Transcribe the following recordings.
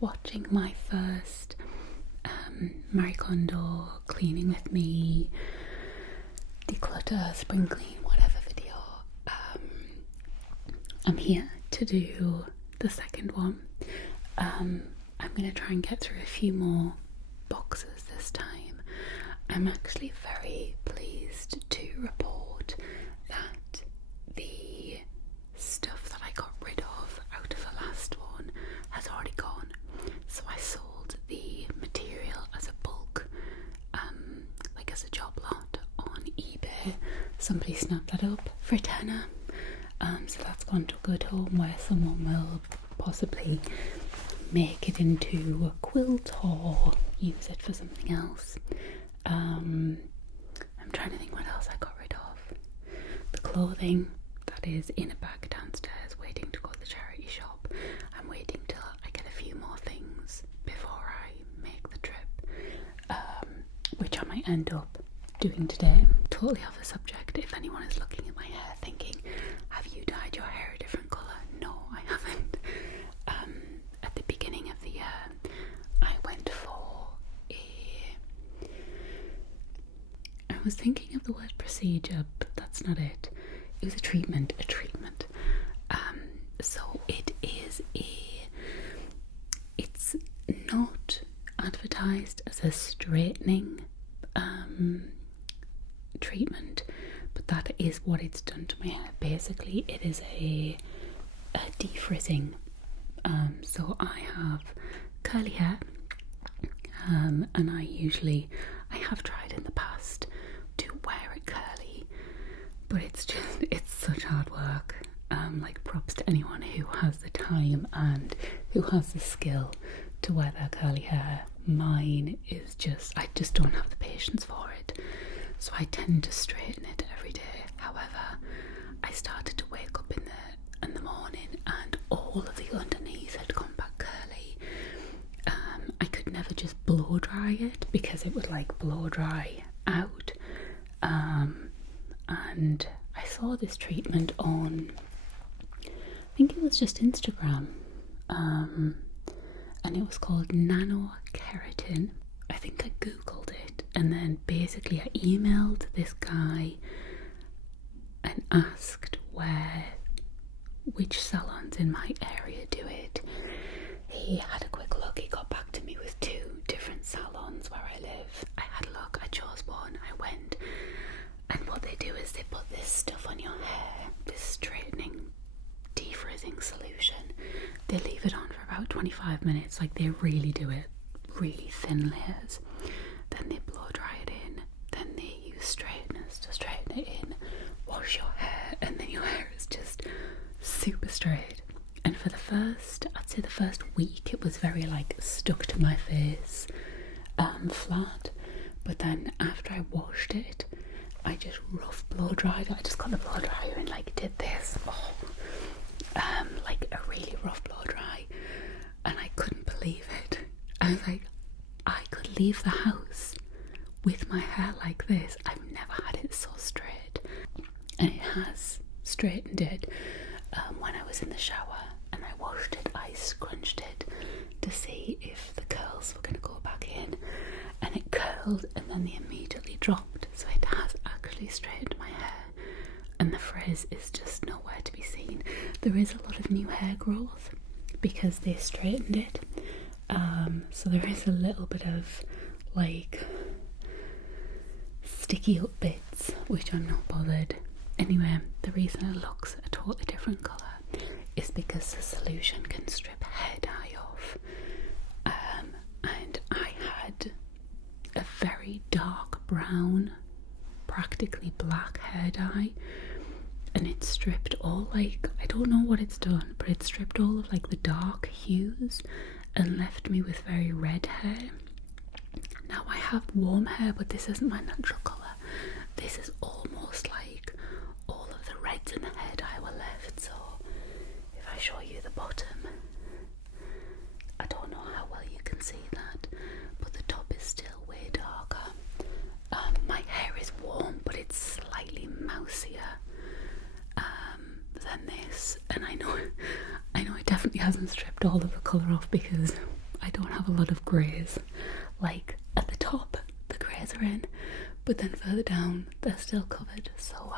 watching my first Marie Kondo cleaning with me, declutter, spring clean, whatever video, I'm here to do the second one. I'm going to try and get through a few more boxes this time. I'm actually very pleased to report that the stuff that I got rid of out of the last one has already gone. So I sold the material as a bulk, like as a job lot on eBay. Somebody snapped that up for a tenner. So that's gone to a good home where someone will possibly make it into a quilt or use it for something else. I'm trying to think what else I got rid of. The clothing that is in a bag downstairs waiting to go to the charity shop. I'm waiting till I get a few more things before I make the trip, which I might end up doing today. Totally off the subject. If anyone is looking at my hair thinking, have you dyed your hair a different colour? No, I haven't. At the beginning of the year, I went for I was thinking of the word procedure, but that's not it. It was a treatment. So it's not advertised as a straightening treatment, but that is what it's done to my hair. Basically, it is a defrizzing. So I have curly hair, and I have tried in the past to wear it curly, but it's such hard work. Like, props to anyone who has the time and who has the skill to wear their curly hair. Mine is I just don't have the patience for it, so I tend to straighten it every day. However, I started to wake up in the morning and all of the underneath had gone back curly. I could never just blow dry it because it would like blow dry out. And I saw this treatment on, I think it was just Instagram, and it was called nano keratin. I think I googled it, and then basically I emailed this guy and asked which salons in my area do it. He had a quick look. He got back to me with 2 different salons where I live. I had a look, I chose one, I went, and what they do is they put this stuff on your hair, this straightening defrizzing solution. They leave it on for about 25 minutes, like they really do it, really thin layers. Then they blow dry it in, then they use straighteners to straighten it in, wash your hair, and then your hair is just super straight. And for I'd say the first week, it was very like stuck to my face, flat. But then after I washed it, I just rough blow dried it. I just got the blow dryer and like did this, like a really rough blow dry, and I couldn't believe it. I was like, I could leave the house with my hair like this. I've never had it so straight, and it has straightened it. When I was in the shower and I washed it, I scrunched it to see if the curls were going to go back in, and it curled and then they immediately dropped. So it has actually straightened my hair, and the frizz is just nowhere to be seen. There is a lot of new hair growth because they straightened it, so there is a little bit of like sticky up bits, which I'm not bothered. Anyway, the reason it looks a totally different colour is because the solution can strip hair dye off, and I had a very dark brown, practically black hair dye, and it stripped all, like, I don't know what it's done, but it stripped all of like the dark hues and left me with very red hair. Now I have warm hair, but this isn't my natural colour. This is almost like all of the reds in the hair dye were left. So if I show you the bottom, I don't know how well you can see that, but the top is still way darker. My hair is warm, but it's slightly mousier than this, and I know it definitely hasn't stripped all of the colour off because I don't have a lot of greys. Like at the top the greys are in, but then further down they're still covered. So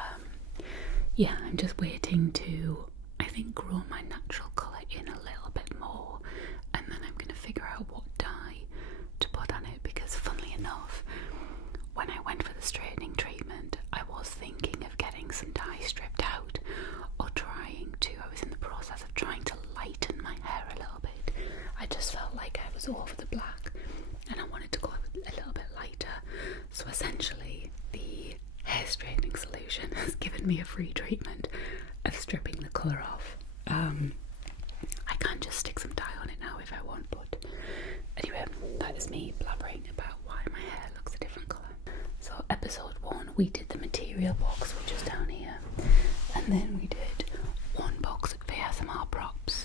yeah, I'm just waiting to, I think, grow my natural colour in a little bit more, and then I'm going to figure out what dye to put on it, because funnily enough, when I went for the straightening treatment, I was thinking of getting some dye stripped out, or I was in the process of trying to lighten my hair a little bit. I just felt like I was over the black and I wanted to go a little bit lighter. So essentially the hair straightening solution has given me a free treatment of stripping the colour off. I can just stick some dye on it now if I want, but anyway, that is me blabbering about why my hair looks a different colour. So episode 1 we did the material box, which is down here, and then we did one box of ASMR props.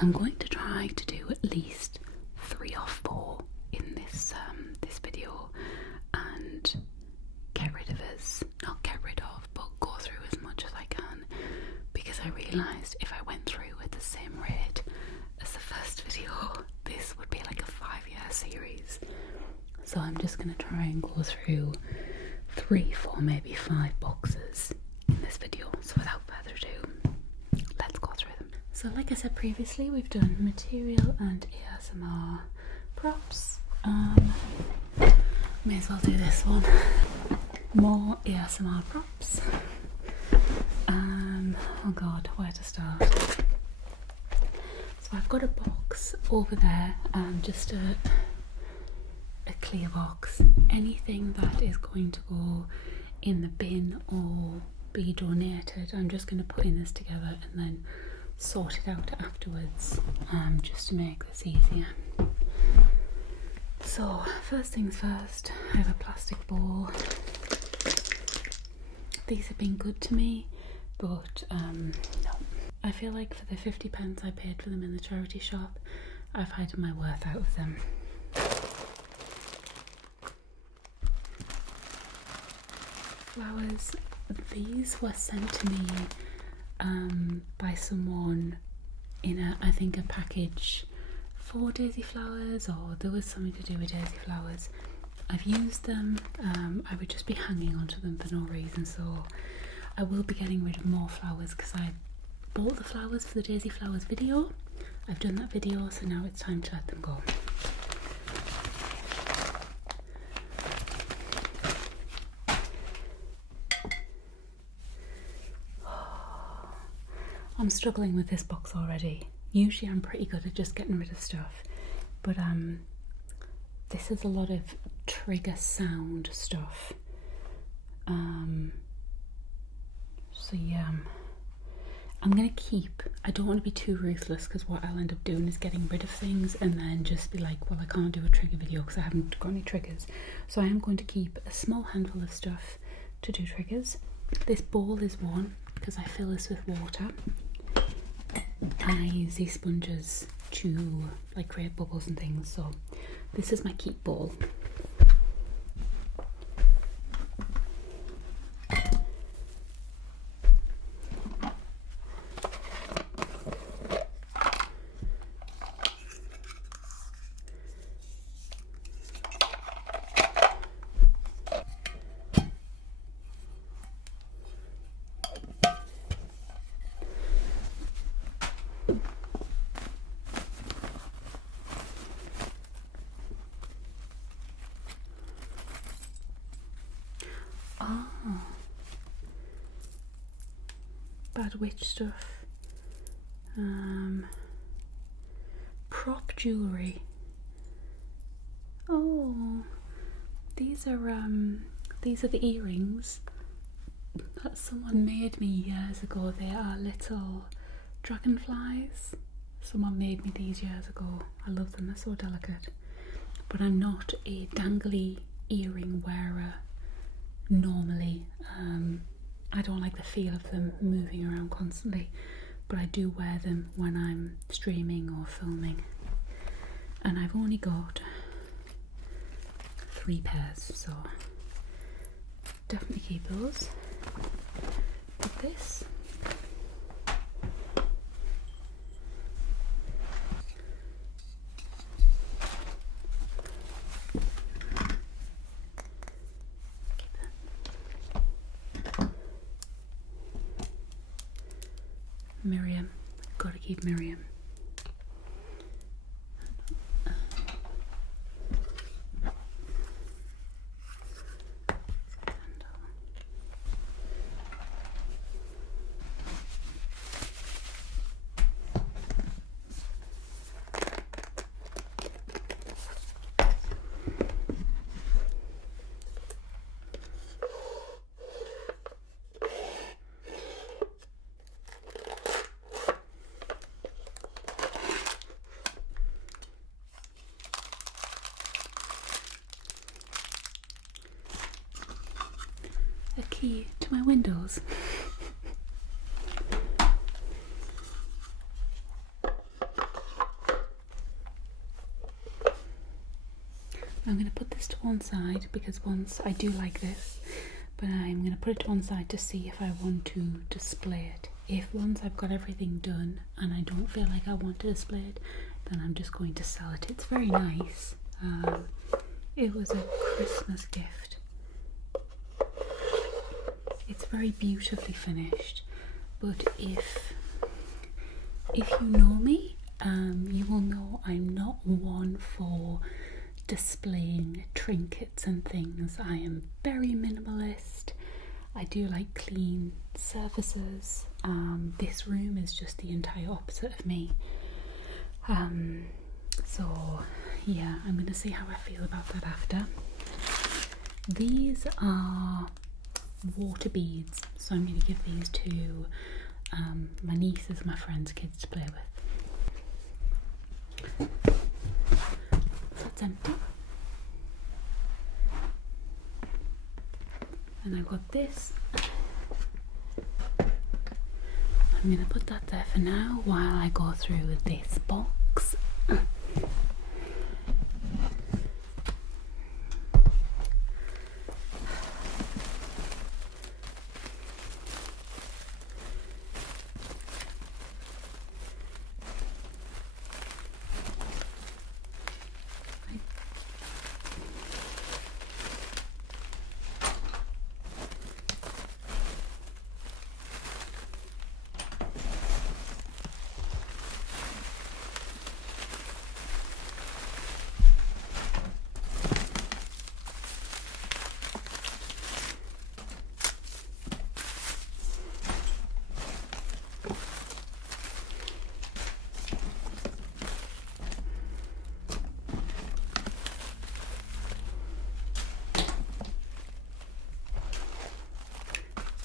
I'm going to try to do at least 3 or 4 in this video, and not get rid of, but go through as much as I can, because I realised if I went through at the same rate as the first video, this would be like a 5-year series. So I'm just going to try and go through 3, 4, maybe 5 boxes in this video. So without further ado, let's go through them. So like I said previously, we've done material and ASMR props. May as well do this one. More ASMR props. Oh god, where to start? So I've got a box over there, just a clear box. Anything that is going to go in the bin or be donated, I'm just going to put in this together and then sort it out afterwards, just to make this easier. So first things first, I have a plastic bowl. These have been good to me, but no. I feel like for the 50p I paid for them in the charity shop, I've had my worth out of them. Flowers. These were sent to me by someone in I think a package for daisy flowers, or there was something to do with daisy flowers. I've used them. I would just be hanging onto them for no reason, so I will be getting rid of more flowers because I bought the flowers for the daisy flowers video. I've done that video, so now it's time to let them go. I'm struggling with this box already. Usually I'm pretty good at just getting rid of stuff, but this is a lot of trigger sound stuff. So yeah, I'm gonna keep, I don't want to be too ruthless, because what I'll end up doing is getting rid of things and then just be like, well, I can't do a trigger video because I haven't got any triggers. So I am going to keep a small handful of stuff to do triggers. This bowl is one because I fill this with water. I use these sponges to like create bubbles and things, so this is my keep bowl. Bad witch stuff. Prop jewellery. Oh, these are the earrings that someone made me years ago. They are little dragonflies. Someone made me these years ago. I love them, they're so delicate. But I'm not a dangly earring wearer normally. I don't like the feel of them moving around constantly, but I do wear them when I'm streaming or filming. And I've only got 3 pairs, so definitely keep those. But this, Miriam. Gotta keep Miriam. A key to my windows. I'm going to put this to one side because once I do like this, but I'm going to put it to one side to see if I want to display it. If once I've got everything done and I don't feel like I want to display it, then I'm just going to sell it. It's very nice. It was a Christmas gift. It's very beautifully finished, but if you know me, you will know I'm not one for displaying trinkets and things. I am very minimalist. I do like clean surfaces. This room is just the entire opposite of me. So yeah, I'm going to see how I feel about that after. These are water beads, so I'm going to give these to my nieces, my friends' kids to play with. That's empty. And I've got this. I'm going to put that there for now while I go through this box.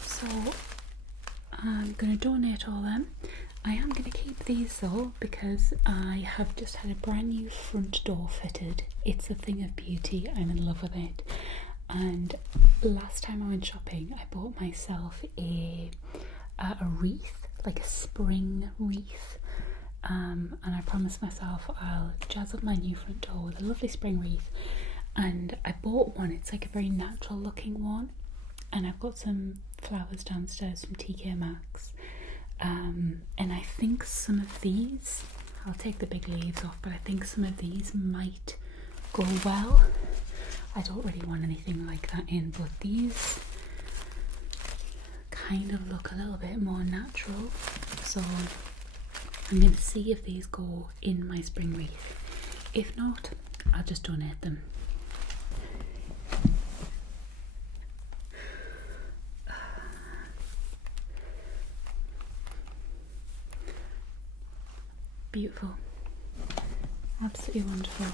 So I'm going to donate all them. I am going to keep these though because I have just had a brand new front door fitted. It's a thing of beauty. I'm in love with it. And last time I went shopping, I bought myself a wreath, like a spring wreath. And I promised myself I'll jazz up my new front door with a lovely spring wreath. And I bought one. It's like a very natural looking one. And I've got some flowers downstairs from TK Maxx. And I think some of these, I'll take the big leaves off, but I think some of these might go well. I don't really want anything like that in, but these kind of look a little bit more natural. So I'm going to see if these go in my spring wreath. If not, I'll just donate them. Beautiful, absolutely wonderful.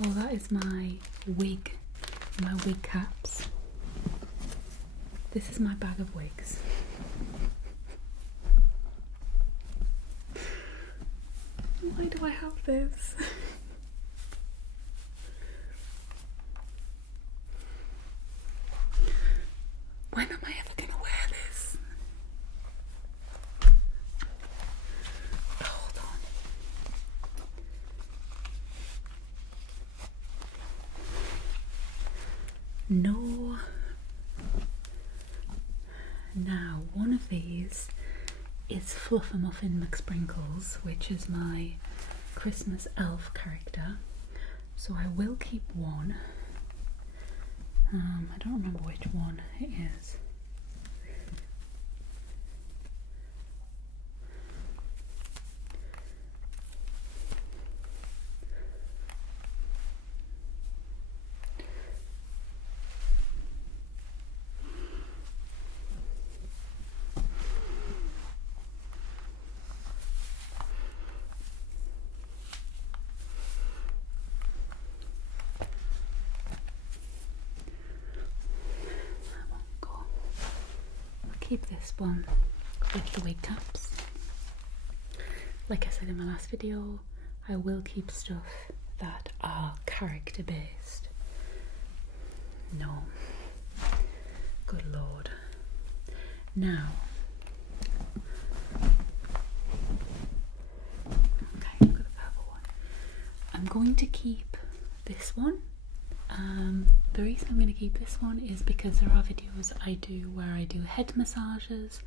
Well, that is my wig caps. This is my bag of wigs. Why do I have this? When am I ever going to wear this? Hold on. No. Now, one of these is Fluffermuffin McSprinkles, which is my Christmas elf character. So I will keep one. I don't remember which one it is. keep this one with the wig caps. Like I said in my last video, I will keep stuff that are character based. No. Good Lord. Now, okay, I've got the purple one. I'm going to keep this one. The reason I'm going to keep this one is because there are videos I do where I do head massages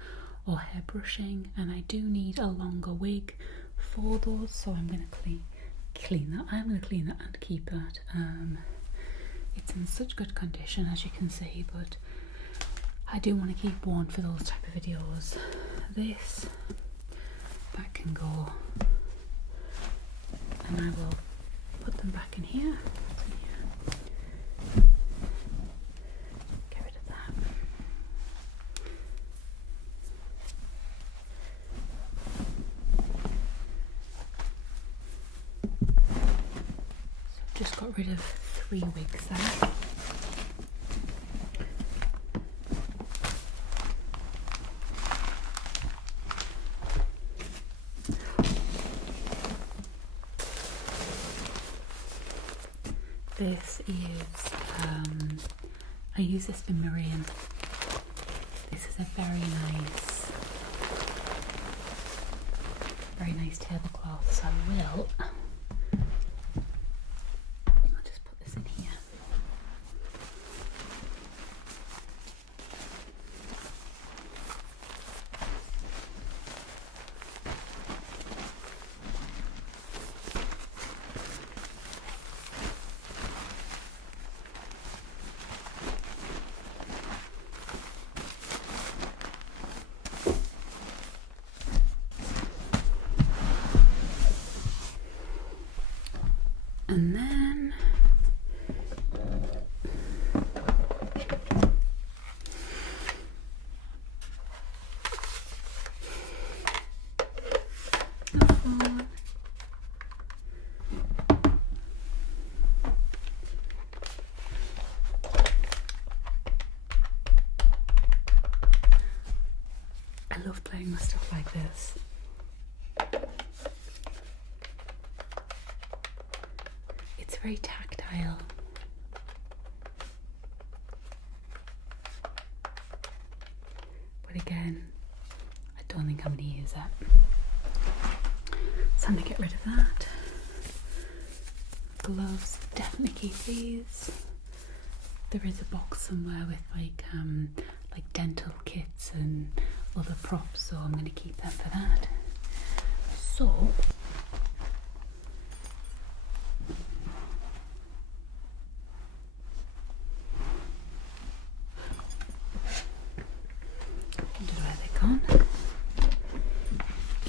or hair brushing, and I do need a longer wig for those, so I'm going to clean that. I'm going to clean that and keep that. It's in such good condition, as you can see, but I do want to keep one for those type of videos. This, that can go, and I will put them back in here. Get rid of that. So I've just got rid of 3 wigs there. This is, I use this for Miriam. This is a very nice tablecloth, so I'll just put this in here. And then I love playing with stuff like this. It's very tactile. But again, I don't think I'm going to use it. So I'm going to get rid of that. Gloves, definitely keep these. There is a box somewhere with like dental kits and other props, so I'm going to keep them for that. So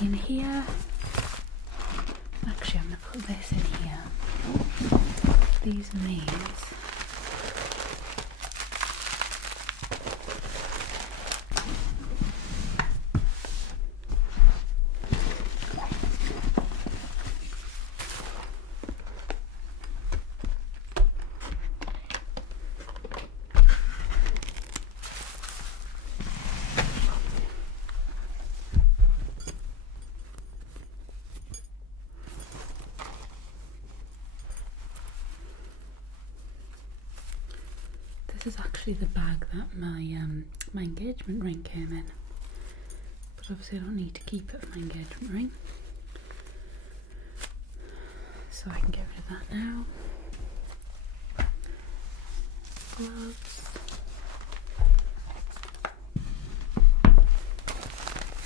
in here, actually I'm going to put this in here, these names. This is actually the bag that my engagement ring came in, but obviously I don't need to keep it for my engagement ring, so I can get rid of that now. Gloves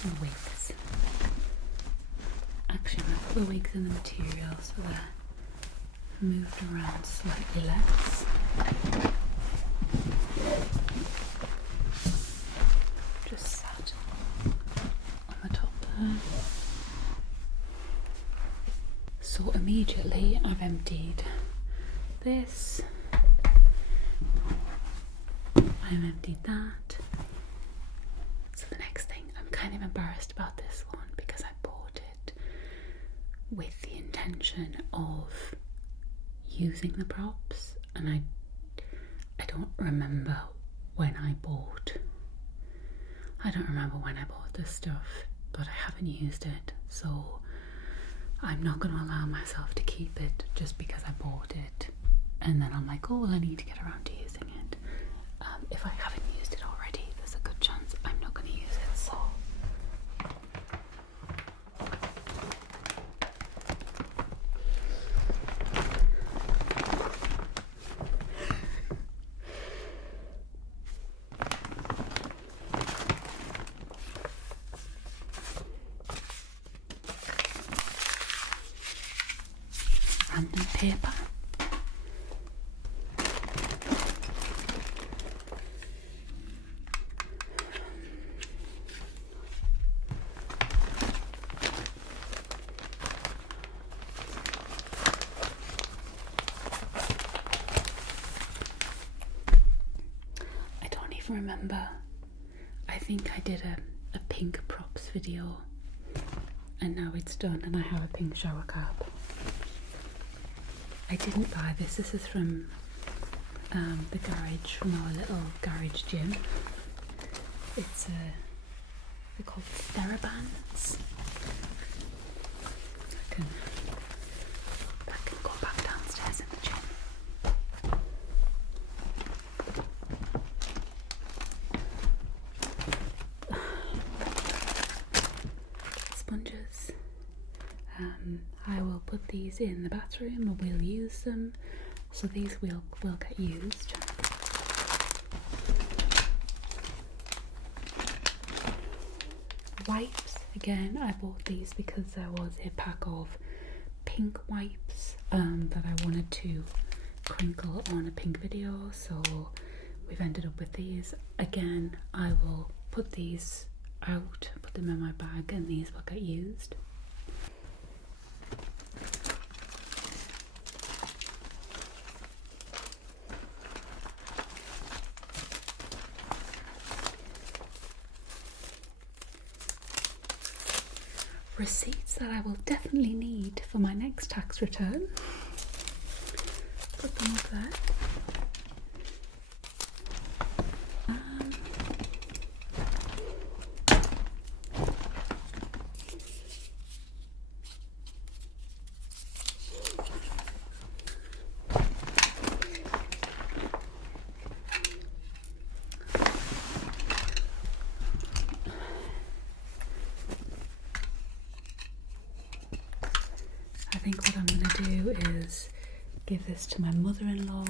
and wigs. Actually, I'm going to put the wigs in the material so they're moved around slightly less. Just sat on the top there. So immediately I've emptied this, I've emptied that. So the next thing, I'm kind of embarrassed about this one because I bought it with the intention of using the props, and I don't remember when I bought. I don't remember when I bought this stuff, but I haven't used it, so I'm not going to allow myself to keep it just because I bought it and then I'm like, oh well, I need to get around to using it. If I haven't used it already, there's a good chance I'm not going to use it, so random paper. I don't even remember. I think I did a pink props video and now it's done and I have a pink shower cap. I didn't buy this. This is from the garage, from our little garage gym. It's they're called TheraBands. I can go back downstairs in the gym. Sponges. I will put these in the bathroom and we'll use them, so these will get used. Wipes, again, I bought these because there was a pack of pink wipes that I wanted to crinkle on a pink video, so we've ended up with these. Again, I will put these out, put them in my bag, and these will get used. Receipts that I will definitely need for my next tax return. Put them up there. I think what I'm going to do is give this to my mother-in-law.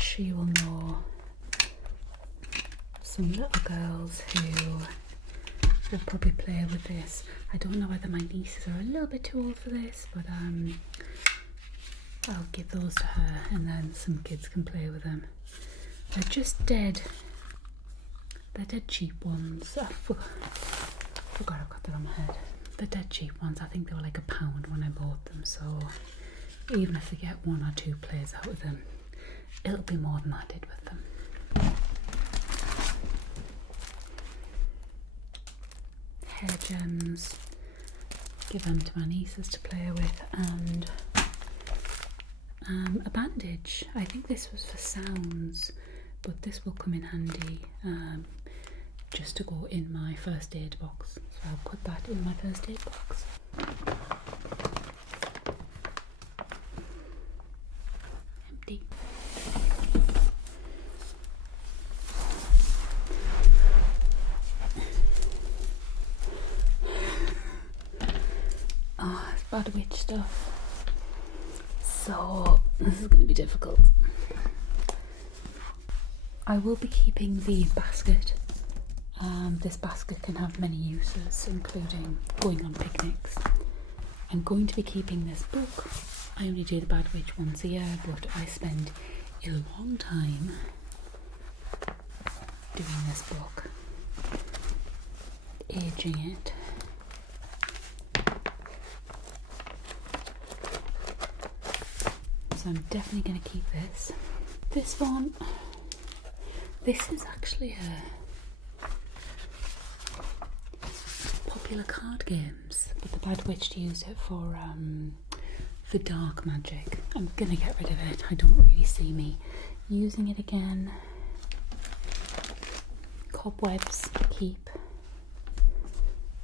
She will know some little girls who will probably play with this. I don't know whether my nieces are a little bit too old for this, but I'll give those to her and then some kids can play with them. They're just dead. They're dead cheap ones. I forgot I've got that on my head. They're dead cheap ones. I think they were like £1 when I bought them, so even if they get 1 or 2 plays out with them, it'll be more than I did with them. Hair gems, give them to my nieces to play with, and a bandage. I think this was for sounds, but this will come in handy just to go in my first aid box. So I'll put that in my first aid box. Empty. Oh, it's bad witch stuff. So this is going to be difficult. I will be keeping the basket. This basket can have many uses, including going on picnics. I'm going to be keeping this book. I only do the Bad Witch once a year, but I spend a long time doing this book, aging it. So I'm definitely going to keep this. This one, this is actually a popular card games, but the Bad Witch used it for dark magic. I'm gonna get rid of it. I don't really see me using it again. cobwebs keep.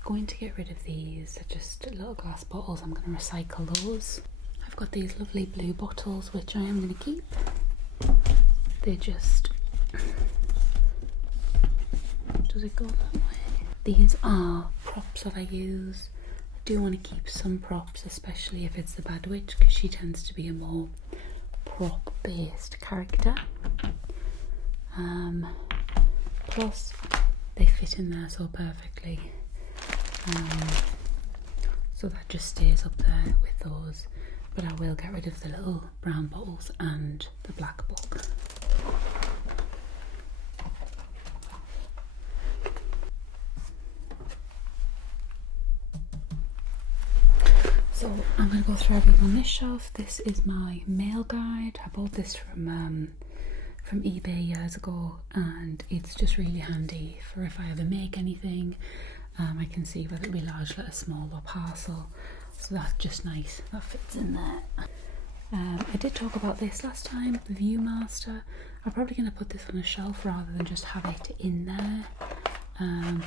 Going to get rid of these. They're just little glass bottles. I'm going to recycle those. I've got these lovely blue bottles which I am going to keep. They just... Does it go that way? These are props that I use. I do want to keep some props, especially if it's the Bad Witch, because she tends to be a more prop based character. Plus they fit in there so perfectly. So that just stays up there with those, but I will get rid of the little brown bottles and the black book. So I'm going to go through everything on this shelf. This is my mail guide. I bought this from eBay years ago, and it's just really handy for if I ever make anything. I can see whether it be large letter, small or parcel, so that's just nice. That fits in there. I did talk about this last time, the Viewmaster. I'm probably going to put this on a shelf rather than just have it in there,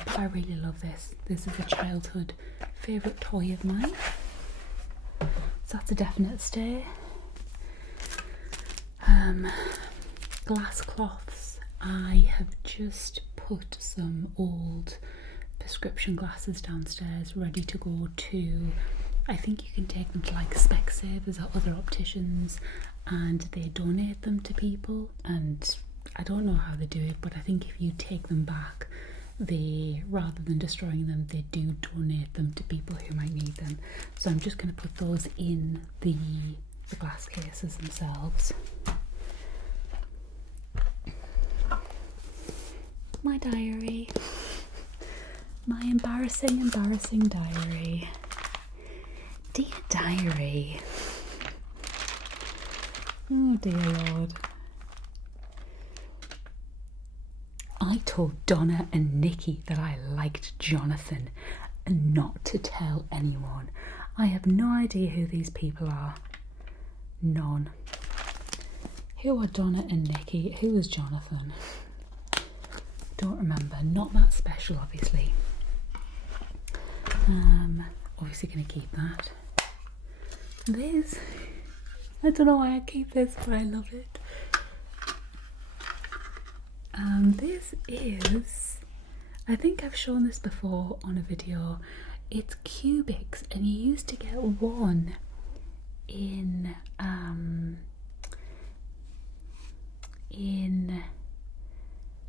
but I really love this. This is a childhood favourite toy of mine, so that's a definite stay. Glass cloths. I have just put some old prescription glasses downstairs ready to go to, I think you can take them to like Specsavers or other opticians and they donate them to people, and I don't know how they do it, but I think if you take them back, they, rather than destroying them, they do donate them to people who might need them. So I'm just going to put those in the glass cases themselves. My diary. My embarrassing diary. Dear diary. Oh dear Lord. I told Donna and Nikki that I liked Jonathan and not to tell anyone. I have no idea who these people are. None. Who are Donna and Nikki? Who is Jonathan? Don't remember. Not that special, obviously. Obviously going to keep that. This, I don't know why I keep this, but I love it. This is, I think I've shown this before on a video. It's Cubics, and you used to get one in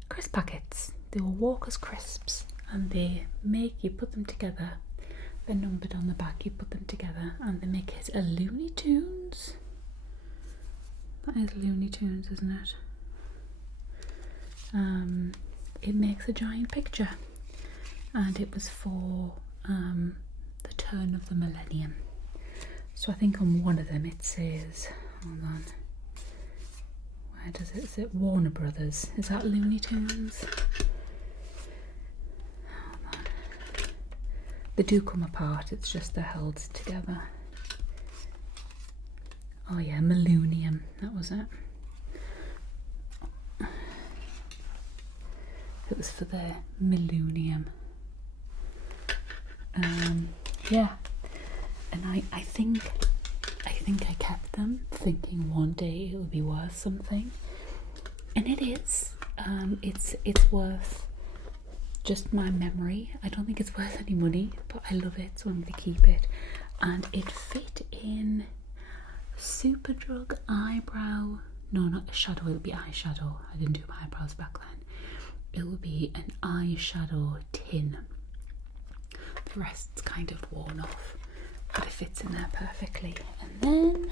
crisp packets. They were Walker's crisps, and they make, you put them together, they're numbered on the back, you put them together and they make it a Looney Tunes. That is Looney Tunes, isn't it? It makes a giant picture, and it was for the turn of the millennium. So I think on one of them it says, hold on, where does it say? Warner Brothers. Is that Looney Tunes? Hold on. They do come apart, it's just they're held together. Oh yeah, Millennium, that was it. It was for the millennium. Yeah, and I think I kept them thinking one day it would be worth something, and it is. It's worth just my memory. I don't think it's worth any money, but I love it, so I'm going to keep it. And it fit in Superdrug eyebrow. No, not a shadow. It'll be eyeshadow. I didn't do my eyebrows back then. It will be an eyeshadow tin. The rest's kind of worn off, but it fits in there perfectly. And then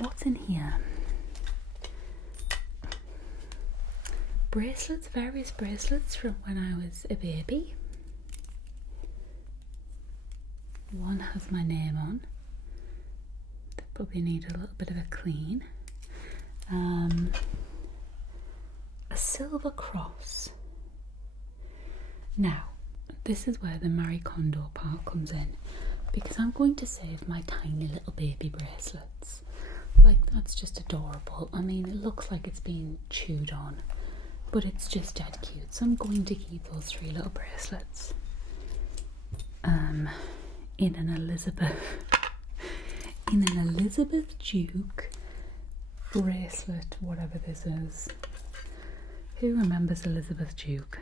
what's in here? Bracelets, various bracelets from when I was a baby. One has my name on. They probably need a little bit of a clean. A silver cross. Now, this is where the Marie Kondo part comes in. because I'm going to save my tiny little baby bracelets. Like, that's just adorable. I mean, it looks like it's been chewed on, but it's just dead cute. So I'm going to keep those 3 little bracelets. In an Elizabeth Duke bracelet, whatever this is. Who remembers Elizabeth Duke?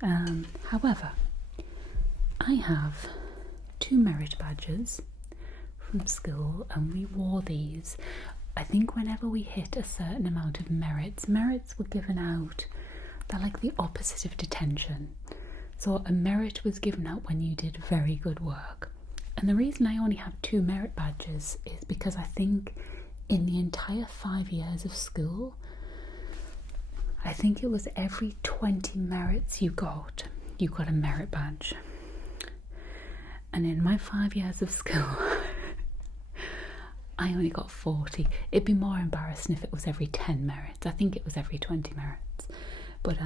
However, I have 2 merit badges from school, and we wore these. I think whenever we hit a certain amount of merits were given out. They're like the opposite of detention. So a merit was given out when you did very good work. And the reason I only have 2 merit badges is because I think in the entire 5 years of school, I think it was every 20 merits you got a merit badge. And in my 5 years of school, I only got 40. It'd be more embarrassing if it was every 10 merits. I think it was every 20 merits. But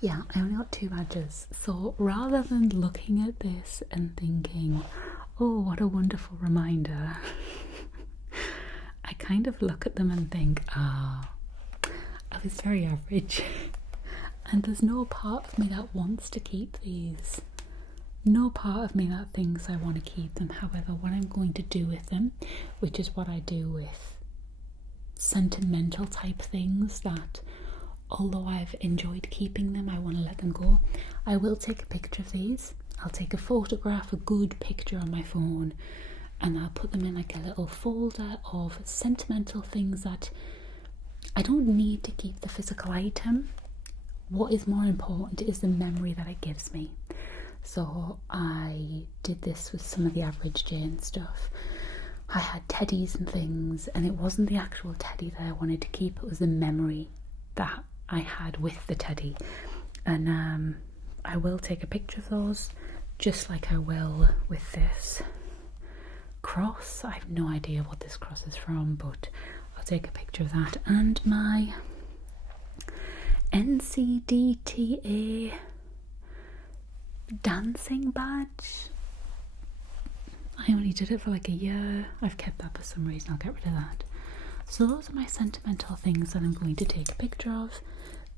yeah, I only got 2 badges. So rather than looking at this and thinking, oh, what a wonderful reminder, I kind of look at them and think, I was very average. And there's no part of me that wants to keep these. No part of me that thinks I want to keep them. However, what I'm going to do with them, which is what I do with sentimental type things, that although I've enjoyed keeping them, I want to let them go. I will take a picture of these. I'll take a photograph, a good picture on my phone, and I'll put them in like a little folder of sentimental things that I don't need to keep the physical item. What is more important is the memory that it gives me. So I did this with some of the Average Jane stuff. I had teddies and things, and it wasn't the actual teddy that I wanted to keep, it was the memory that I had with the teddy. And I will take a picture of those, just like I will with this cross. I have no idea what this cross is from, but I'll take a picture of that. And my NCDTA dancing badge. I only did it for like a year. I've kept that for some reason. I'll get rid of that. So those are my sentimental things that I'm going to take a picture of,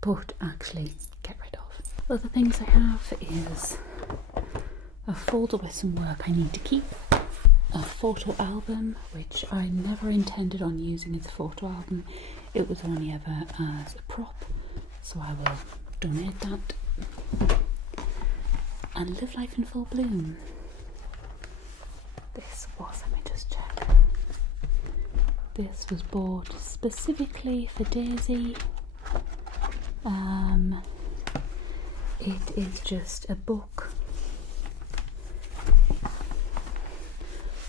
but actually get rid of. Other things I have is a folder with some work I need to keep, a photo album, which I never intended on using as a photo album. It was only ever as a prop, so I will donate that. And Live Life in Full Bloom. This was, let me just check. This was bought specifically for Daisy. It is just a book.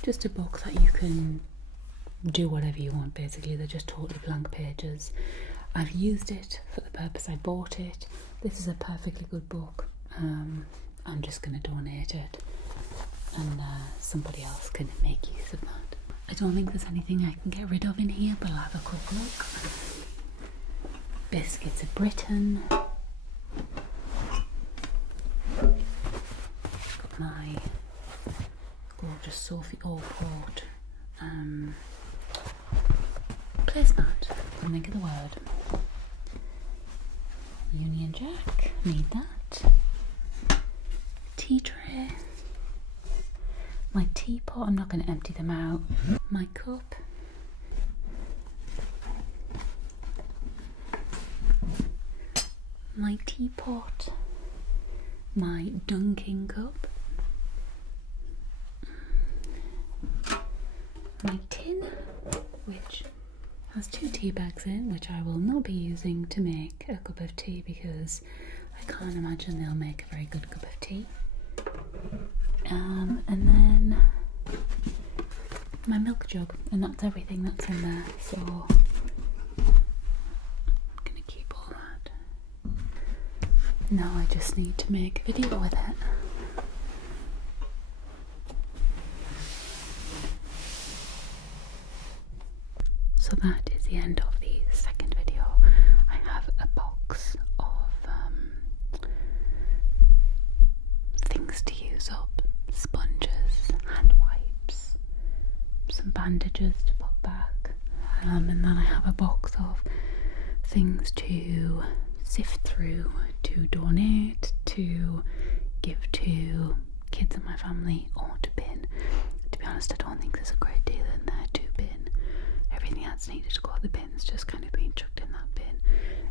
Just a book that you can do whatever you want, basically. They're just totally blank pages. I've used it for the purpose I bought it. This is a perfectly good book. I'm just going to donate it, and somebody else can make use of that. I don't think there's anything I can get rid of in here, but I'll have a quick look. Biscuits of Britain. Got my gorgeous Sophie Allport placemat. Couldn't think of the word. Union Jack. Need that. Tea tray. My teapot. I'm not going to empty them out. My cup. My teapot. My dunking cup. My tin, which has 2 tea bags in, which I will not be using to make a cup of tea because I can't imagine they'll make a very good cup of tea. And then my milk jug, and that's everything that's in there, so I'm gonna keep all that. Now I just need to make a video with it. So that is the end of the second video. I have a box of things to use up, sponges, packages to put back, and then I have a box of things to sift through, to donate, to give to kids in my family, or to bin. To be honest, I don't think there's a great deal in there to bin. Everything that's needed to go to the bin's just kind of being chucked in that bin.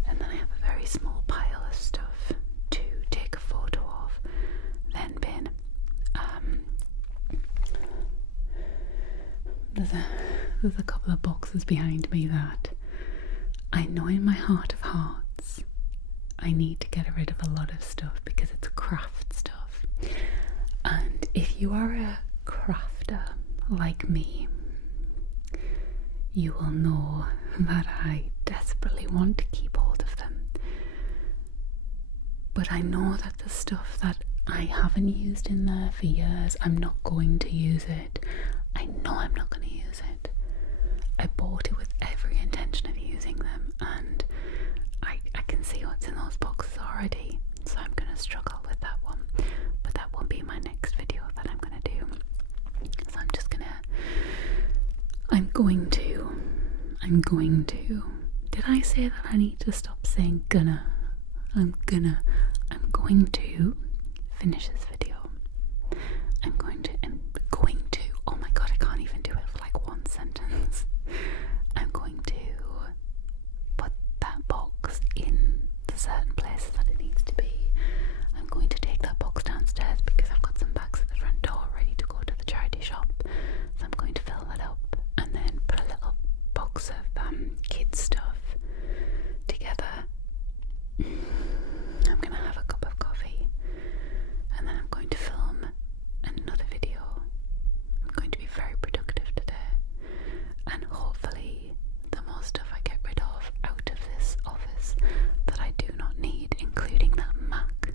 And then I have a very small pile of stuff to take a photo of, then bin. There's a couple of boxes behind me that I know in my heart of hearts I need to get rid of a lot of stuff because it's craft stuff. And if you are a crafter like me, you will know that I desperately want to keep hold of them. But I know that the stuff that I haven't used in there for years, I'm not going to use it. I know I'm not going to use it. I bought it with every intention of using them, and I can see what's in those boxes already, so I'm going to struggle with that one. But that won't be my next video that I'm going to do. So I'm going to. Did I say that I need to stop saying gonna? I'm going to finish this video. I'm going to, oh my god, I can't even do it for like one sentence. I'm going to put that box in the certain places that it needs to be. I'm going to take that box downstairs because I've got some bags at the front door ready to go to the charity shop. So I'm going to fill that up and then put a little box of kids stuff together. I'm going to have a cup of coffee and then I'm going to film another video. I'm going to be very productive today, and hopefully the more stuff I get rid of out of this office that I do not need, including that Mac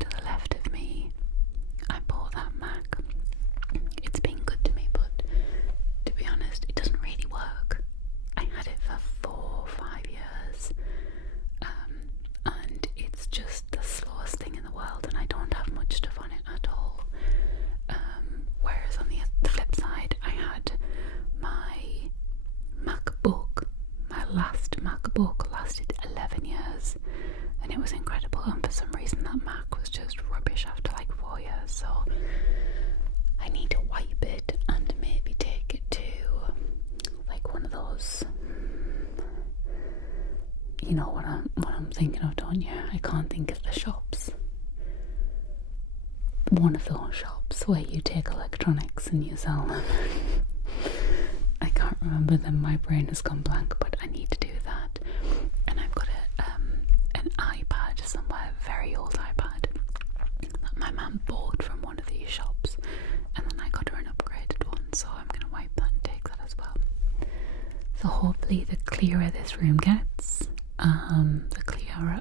to the left of me. I bought that Mac. It's been good to me, but to be honest, it doesn't really work. I had it for 4 or 5 years, and it's just the slowest thing in the world, and I don't have much stuff on it at all. Whereas on the flip side, I had my MacBook. My last MacBook lasted 11 years, and it was incredible, and for some reason that Mac was just rubbish after like 4 years, so I need to wipe it and maybe take it to like one of those, you know what I'm thinking of, don't you? I can't think of the shops. One of those shops where you take electronics and you sell them. I can't remember them, my brain has gone blank, but I need to do that. And I've got an iPad somewhere, a very old iPad that my mum bought from one of these shops, and then I got her an upgraded one, so I'm going to wipe that and take that as well. So hopefully the clearer this room gets, the clearer